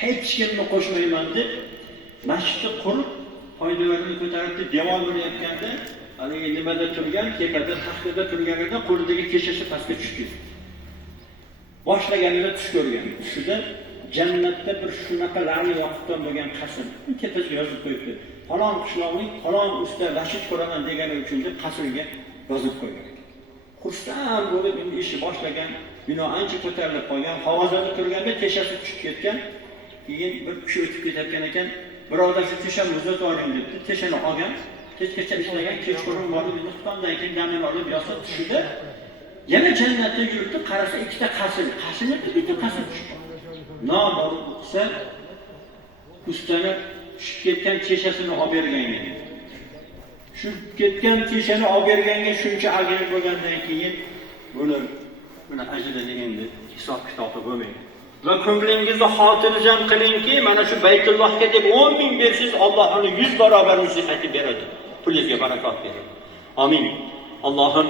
hech kimni qo'shmayman deb masjidni qurib, foydalarini ko'tarib devor bo'layotganda, haligi nimada turgan, tepada, taxtada turganida qo'lidagi keshasi pastga tushdi. Boshlaganida tush ko'rgan. Tushida jannatda bir shunaqa la'li vaqtdan bo'lgan qasr. Tepasiga yozib qo'yibdi. Falon qishloqning falon usta rashid ko'raman degani uchun deb qasrga yozib qo'ygan. Xursand bo'lib endi ishi boshlagan, bino ancha ko'tarilib qolgan, havozada turganda keshasi tushib ketgan. Keyin bir kishi o'tib ketayotgan ekan, birodasi teshani uzatib oling debdi. Teshani olgan, kechgacha ishlagan, kechqurun borib nuqtondan keyin damini olib yosa tushida, yana jannatda yuribdi, qarasa ikkita qasr, qasrda bitta qasr tushdi. Borib o'qisa, ustani tushib ketgan keshasini olib bergan edi. Shu ketgan keshani olib berganga shuncha agir bo'lgandan keyin buni ajrini endi hisob kitobi bo'lmaydi. Va ko'nglingizni xotirjam qilingki, mana shu Baytullohga deb 10 ming bersiz, Alloh uni 100 barobar musiqati beradi. Pulingizga barakot beradi. Amin. Allohim